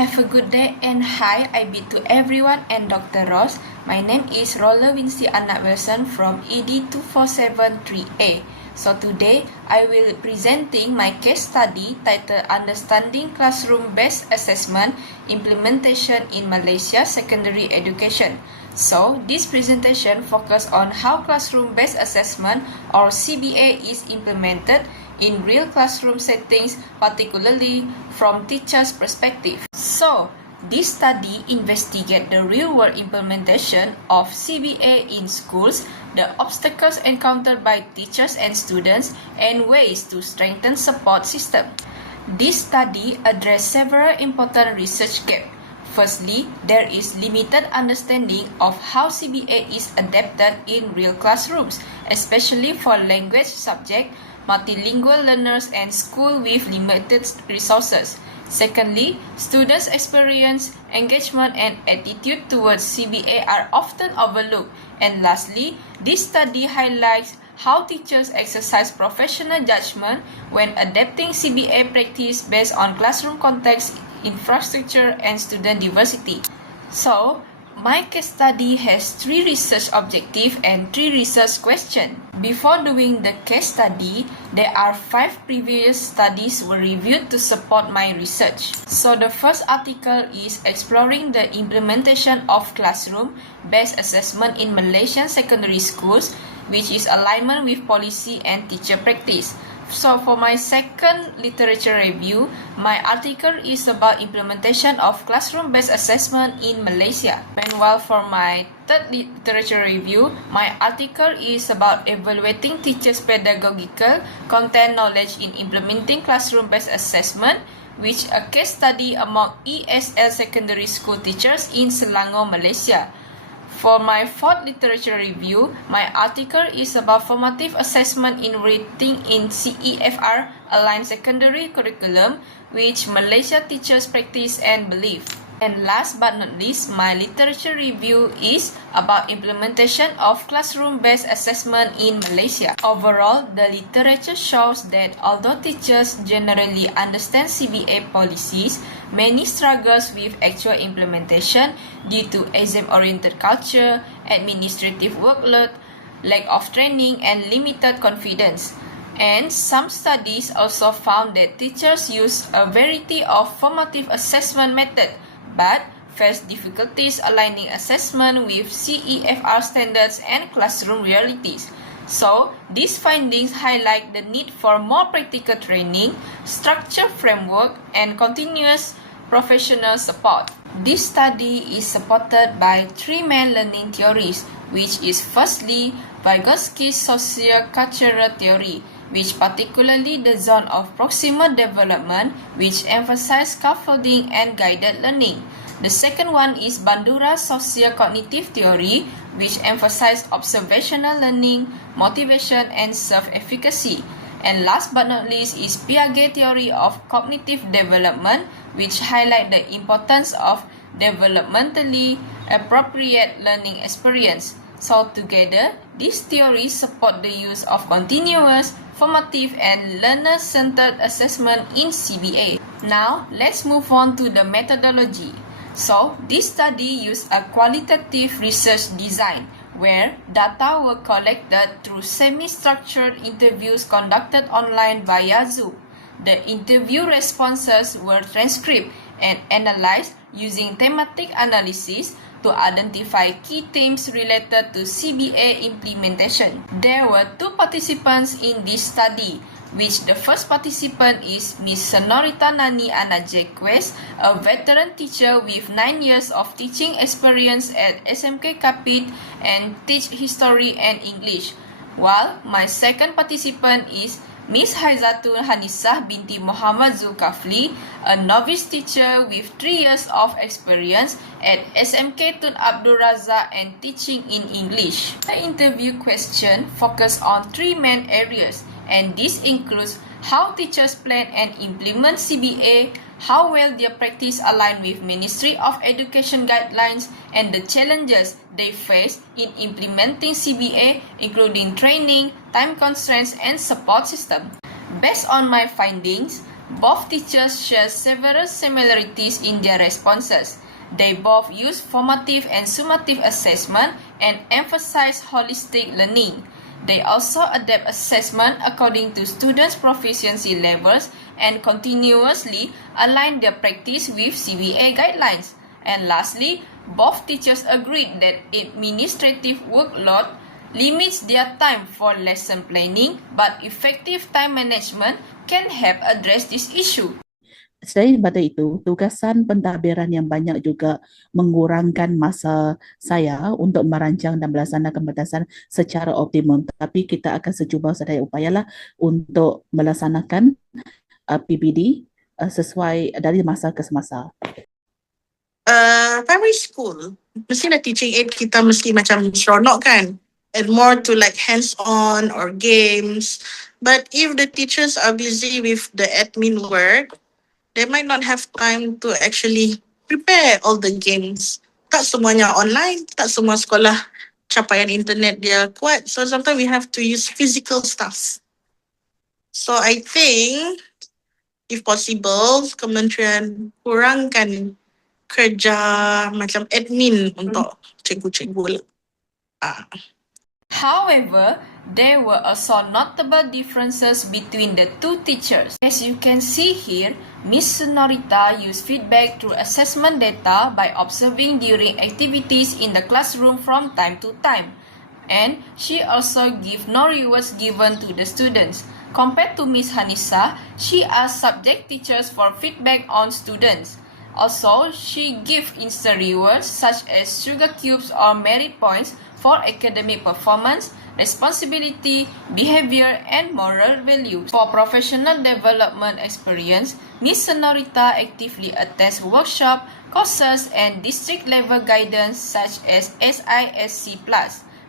Have a good day and hi, I bid to everyone and Dr. Ross. My name is Rollerwinsthie Anak Wilson from ED2473A. So today, I will presenting my case study titled Understanding Classroom-Based Assessment Implementation in Malaysia Secondary Education. So, this presentation focuses on how classroom-based assessment or CBA is implemented in real classroom settings, particularly from teachers' perspective. So, this study investigates the real-world implementation of CBA in schools, the obstacles encountered by teachers and students, and ways to strengthen support system. This study addressed several important research gaps. Firstly, there is limited understanding of how CBA is adapted in real classrooms, especially for language subjects, multilingual learners, and schools with limited resources. Secondly, students' experience, engagement, and attitude towards CBA are often overlooked. And lastly, this study highlights how teachers exercise professional judgment when adapting CBA practice based on classroom context, infrastructure, and student diversity. So, my case study has 3 research objectives and 3 research questions. Before doing the case study, there are 5 previous studies were reviewed to support my research. So the first article is exploring the implementation of classroom-based assessment in Malaysian secondary schools, which is alignment with policy and teacher practice. So for my second literature review, my article is about implementation of classroom-based assessment in Malaysia. And while for my third literature review, my article is about evaluating teachers' pedagogical content knowledge in implementing classroom-based assessment, which a case study among ESL secondary school teachers in Selangor, Malaysia. For my fourth literature review, my article is about formative assessment in rating in CEFR aligned secondary curriculum, which Malaysia teachers practice and believe. And last but not least, my literature review is about implementation of classroom-based assessment in Malaysia. Overall, the literature shows that although teachers generally understand CBA policies, many struggles with actual implementation due to exam-oriented culture, administrative workload, lack of training, and limited confidence. And some studies also found that teachers use a variety of formative assessment methods but face difficulties aligning assessment with CEFR standards and classroom realities. So, these findings highlight the need for more practical training, structured framework, and continuous professional support. This study is supported by 3 main learning theories, which is firstly Vygotsky's socio-cultural theory, which particularly the zone of proximal development, which emphasizes scaffolding and guided learning. The second one is Bandura's socio-cognitive theory, which emphasizes observational learning, motivation, and self-efficacy. And last but not least is Piaget's theory of cognitive development, which highlights the importance of developmentally appropriate learning experience. So together, these theories support the use of continuous, formative, and learner-centered assessment in CBA. Now, let's move on to the methodology. So, this study used a qualitative research design where data were collected through semi-structured interviews conducted online via Zoom. The interview responses were transcribed and analyzed using thematic analysis to identify key themes related to CBA implementation. There were 2 participants in this study, which the first participant is Ms. Sonorita Nani Anajequez, a veteran teacher with 9 years of teaching experience at SMK Kapit and teach history and English, while my second participant is Ms. Haizatun Hanisah binti Muhammad Zulkafli, a novice teacher with 3 years of experience at SMK Tun Abdul Razak and teaching in English. The interview question focused on 3 main areas, and this includes how teachers plan and implement CBA, how well their practice align with Ministry of Education guidelines, and the challenges they face in implementing CBA, including training, time constraints, and support system. Based on my findings, Both teachers share several similarities in their responses. They both use formative and summative assessment and emphasize holistic learning. They also adapt assessment according to students' proficiency levels and continuously align their practice with CBA guidelines. And lastly, both teachers agreed that administrative workload limits their time for lesson planning, but effective time management can help address this issue. Selain daripada itu, tugasan pentadbiran yang banyak juga mengurangkan masa saya untuk merancang dan melaksanakan pentasan secara optimum. Tapi kita akan secuba sedaya upayalah untuk melaksanakan PBD sesuai dari masa ke semasa. Primary school, mestilah teaching aid kita mesti macam seronok kan? And more to like hands-on or games. But if the teachers are busy with the admin work, they might not have time to actually prepare all the games. Tak semuanya online, tak semua sekolah capaian internet dia kuat. So sometimes we have to use physical stuff. So I think, if possible, kementerian kurangkan kerja macam admin untuk cikgu-cikgu lah. However, there were also notable differences between the two teachers. As you can see here, Miss Norita used feedback through assessment data by observing during activities in the classroom from time to time. And she also gave no rewards given to the students. Compared to Miss Hanisa, she asked subject teachers for feedback on students. Also, she gave instant rewards such as sugar cubes or merit points for academic performance, responsibility, behavior, and moral values. For professional development experience, Ms. Norita actively attends workshops, courses, and district-level guidance such as SISC+.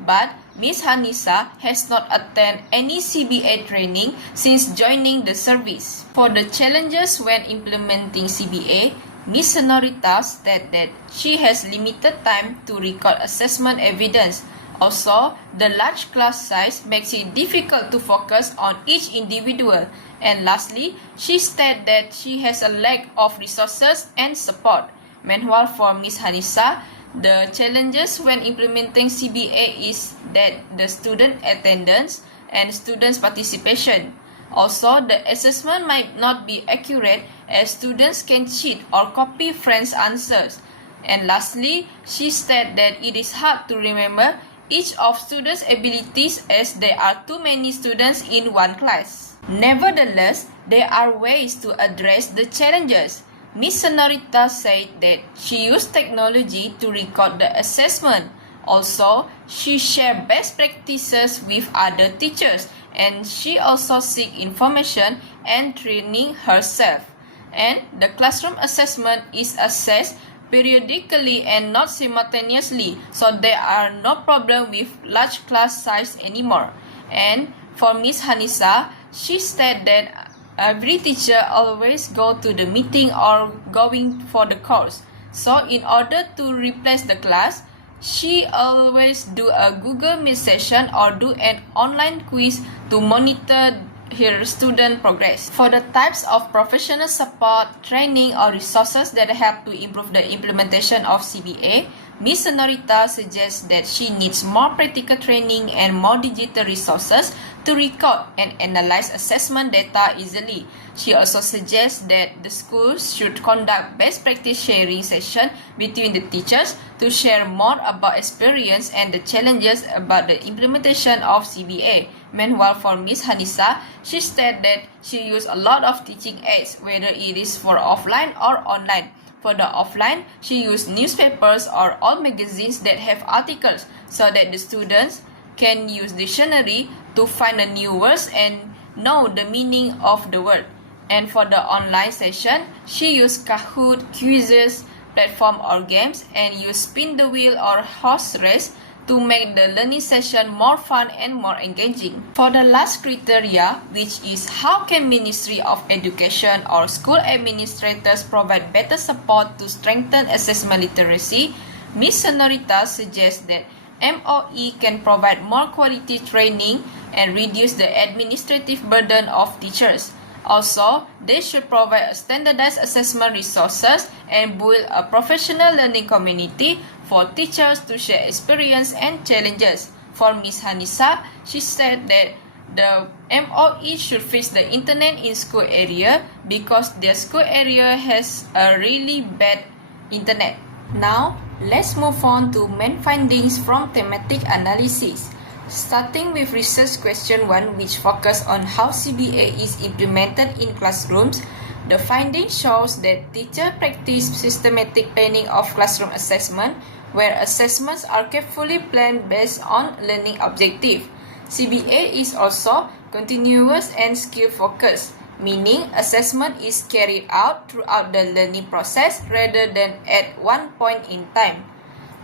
But Ms. Hanisa has not attended any CBA training since joining the service. For the challenges when implementing CBA, Ms. Norita stated that she has limited time to record assessment evidence. Also, the large class size makes it difficult to focus on each individual. And lastly, she stated that she has a lack of resources and support. Meanwhile, for Ms. Hanisa, the challenges when implementing CBA is that the student attendance and students' participation. Also, the assessment might not be accurate as students can cheat or copy friends' answers. And lastly, she said that it is hard to remember each of students' abilities as there are too many students in one class. Nevertheless, there are ways to address the challenges. Ms. Norita said that she used technology to record the assessment. Also, she shared best practices with other teachers, and she also seek information and training herself. And the classroom assessment is assessed periodically and not simultaneously, so there are no problem with large class size anymore. And for Ms. Hanisa, she said that every teacher always go to the meeting or going for the course. So in order to replace the class, she always do a Google Meet session or do an online quiz to monitor her student progress. For the types of professional support, training, or resources that help to improve the implementation of CBA, Ms. Norita suggests that she needs more practical training and more digital resources to record and analyze assessment data easily. She also suggests that the schools should conduct best practice sharing sessions between the teachers to share more about experience and the challenges about the implementation of CBA. Meanwhile, for Ms. Hanisa, she said that she used a lot of teaching aids, whether it is for offline or online. For the offline, she used newspapers or old magazines that have articles so that the students can use dictionary to find the new words and know the meaning of the word. And for the online session, she used Kahoot, quizzes, platform or games, and used spin the wheel or horse race to make the learning session more fun and more engaging. For the last criteria, which is how can Ministry of Education or school administrators provide better support to strengthen assessment literacy, Ms. Norita suggests that MOE can provide more quality training and reduce the administrative burden of teachers. Also, they should provide standardized assessment resources and build a professional learning community for teachers to share experience and challenges. For Ms. Hanisa, she said that the MOE should fix the internet in school area because their school area has a really bad internet. Now, let's move on to main findings from thematic analysis. Starting with research question 1, which focus on how CBA is implemented in classrooms, the finding shows that teachers practice systematic planning of classroom assessment, where assessments are carefully planned based on learning objectives. CBA is also continuous and skill-focused, meaning assessment is carried out throughout the learning process rather than at one point in time.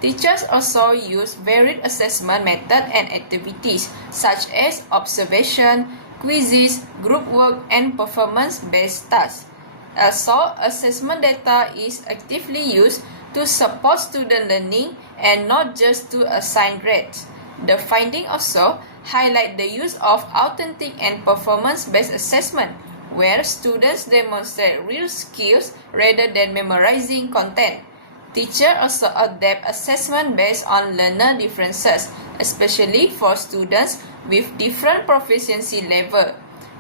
Teachers also use varied assessment methods and activities such as observation, quizzes, group work, and performance-based tasks. Also, assessment data is actively used to support student learning and not just to assign grades. The finding also highlight the use of authentic and performance-based assessment, where students demonstrate real skills rather than memorizing content. Teachers also adapt assessment based on learner differences, especially for students with different proficiency level.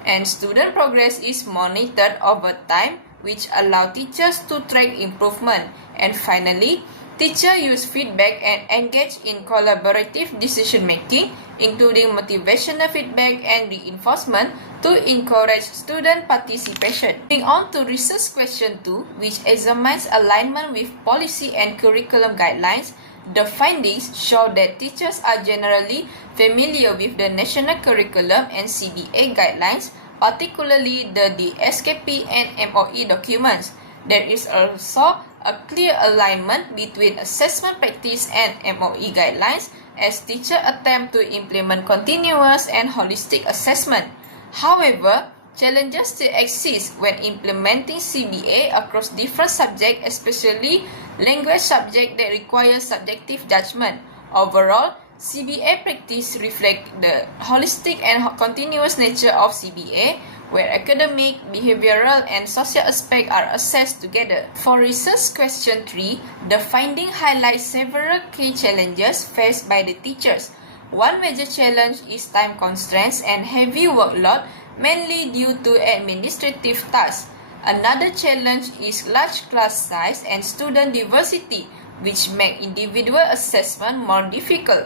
And student progress is monitored over time, which allow teachers to track improvement. And finally, teachers use feedback and engage in collaborative decision-making, including motivational feedback and reinforcement to encourage student participation. Moving on to research question 2, which examines alignment with policy and curriculum guidelines, the findings show that teachers are generally familiar with the national curriculum and CBA guidelines, particularly the DSKP and MOE documents. There is also a clear alignment between assessment practice and MOE guidelines as teachers attempt to implement continuous and holistic assessment. However, challenges still exist when implementing CBA across different subjects, especially language subjects that require subjective judgment. Overall, CBA practice reflects the holistic and continuous nature of CBA, where academic, behavioral, and social aspects are assessed together. For research question 3, the finding highlights several key challenges faced by the teachers. One major challenge is time constraints and heavy workload, mainly due to administrative tasks. Another challenge is large class size and student diversity, which make individual assessment more difficult.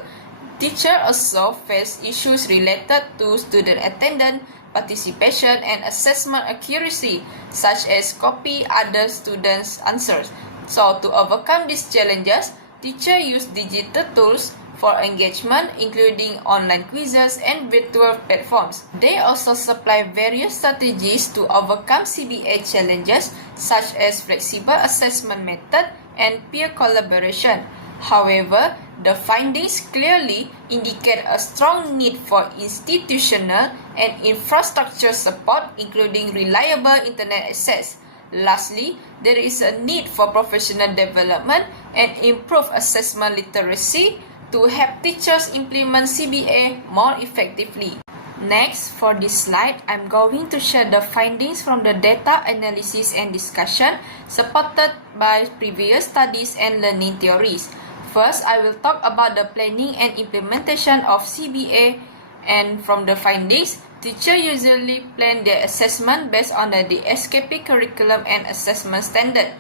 Teachers also face issues related to student attendance, participation, and assessment accuracy, such as copy other students' answers. So, to overcome these challenges, teachers use digital tools for engagement, including online quizzes and virtual platforms. They also supply various strategies to overcome CBA challenges, such as flexible assessment method and peer collaboration. However, the findings clearly indicate a strong need for institutional and infrastructure support, including reliable internet access. Lastly, there is a need for professional development and improved assessment literacy to help teachers implement CBA more effectively. Next, for this slide, I'm going to share the findings from the data analysis and discussion supported by previous studies and learning theories. First, I will talk about the planning and implementation of CBA, and from the findings, teachers usually plan their assessment based on the DSKP curriculum and assessment standard.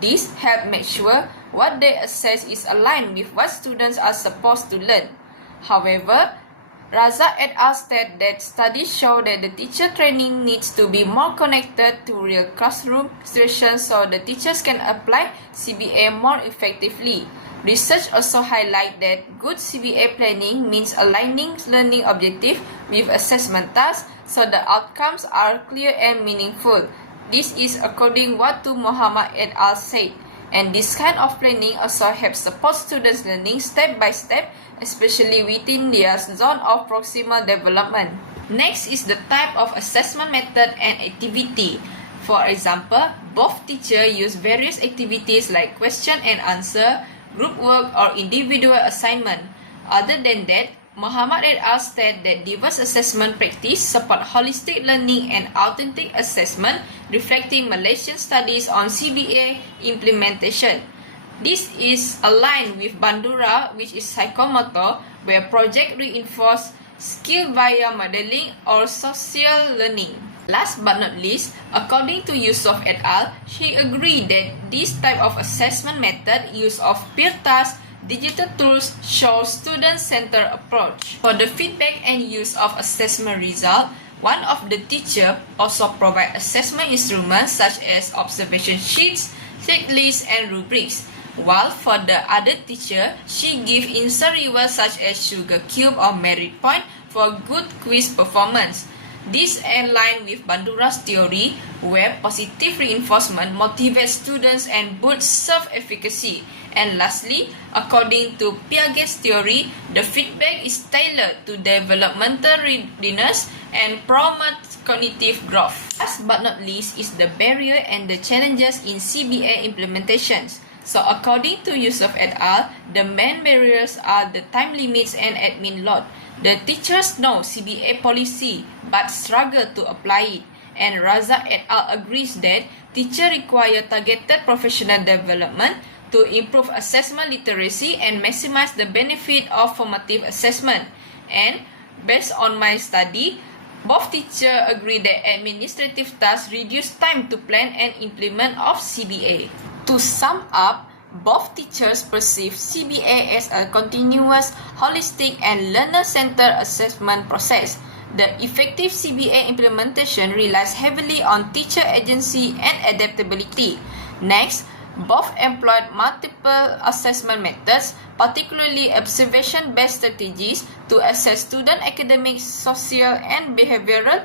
This helps make sure what they assess is aligned with what students are supposed to learn. However, Raza et al. State that studies show that the teacher training needs to be more connected to real classroom situations so the teachers can apply CBA more effectively. Research also highlights that good CBA planning means aligning learning objectives with assessment tasks so the outcomes are clear and meaningful. This is according what to Muhammad et al. Said. And this kind of planning also helps support students' learning step by step, especially within their zone of proximal development. Next is the type of assessment method and activity. For example, both teachers use various activities like question and answer, group work, or individual assignment. Other than that, Muhammad et al. State that diverse assessment practice support holistic learning and authentic assessment, reflecting Malaysian studies on CBA implementation. This is aligned with Bandura, which is psychomotor, where project reinforce skill via modeling or social learning. Last but not least, according to Yusof et al., she agreed that this type of assessment method, use of peer tasks, digital tools, shows student-centered approach. For the feedback and use of assessment result, one of the teacher also provide assessment instruments such as observation sheets, checklists, and rubrics. While for the other teacher, she give insert rewards such as sugar cube or merit point for good quiz performance. This aligns with Bandura's theory, where positive reinforcement motivates students and boosts self-efficacy. And lastly, according to Piaget's theory, the feedback is tailored to developmental readiness and promotes cognitive growth. Last but not least is the barrier and the challenges in CBA implementations. So according to Yusof et al., the main barriers are the time limits and admin load. The teachers know CBA policy but struggle to apply it. And Razak et al. Agrees that teachers require targeted professional development to improve assessment literacy and maximize the benefit of formative assessment. And based on my study, both teachers agree that administrative tasks reduce time to plan and implement of CBA. To sum up, both teachers perceive CBA as a continuous, holistic, and learner-centered assessment process. The effective CBA implementation relies heavily on teacher agency and adaptability. Next, both employed multiple assessment methods, particularly observation-based strategies, to assess student academic, social, and behavioral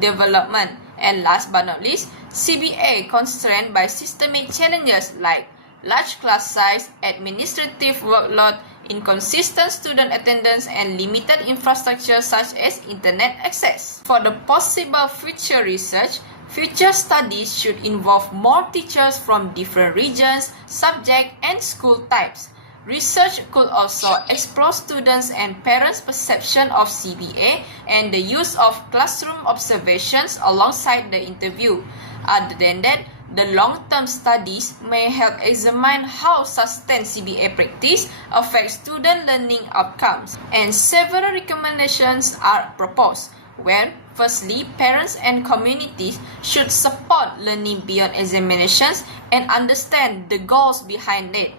development. And last but not least, CBA constrained by systemic challenges like large class size, administrative workload, inconsistent student attendance, and limited infrastructure such as internet access. For the possible future research, future studies should involve more teachers from different regions, subjects, and school types. Research could also explore students' and parents' perception of CBA and the use of classroom observations alongside the interview. Other than that, the long-term studies may help examine how sustained CBA practice affects student learning outcomes. And several recommendations are proposed, where firstly, parents and communities should support learning beyond examinations and understand the goals behind it.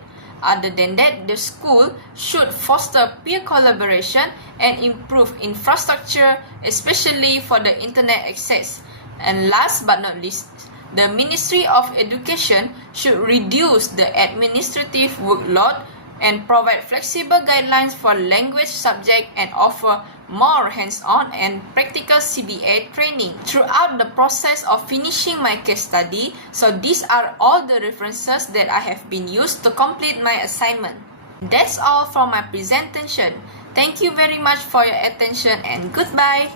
Other than that, the school should foster peer collaboration and improve infrastructure, especially for the internet access. And last but not least, the Ministry of Education should reduce the administrative workload and provide flexible guidelines for language subject and offer more hands-on and practical CBA training throughout the process of finishing my case study. So these are all the references that I have been used to complete my assignment. That's all for my presentation. Thank you very much for your attention and goodbye.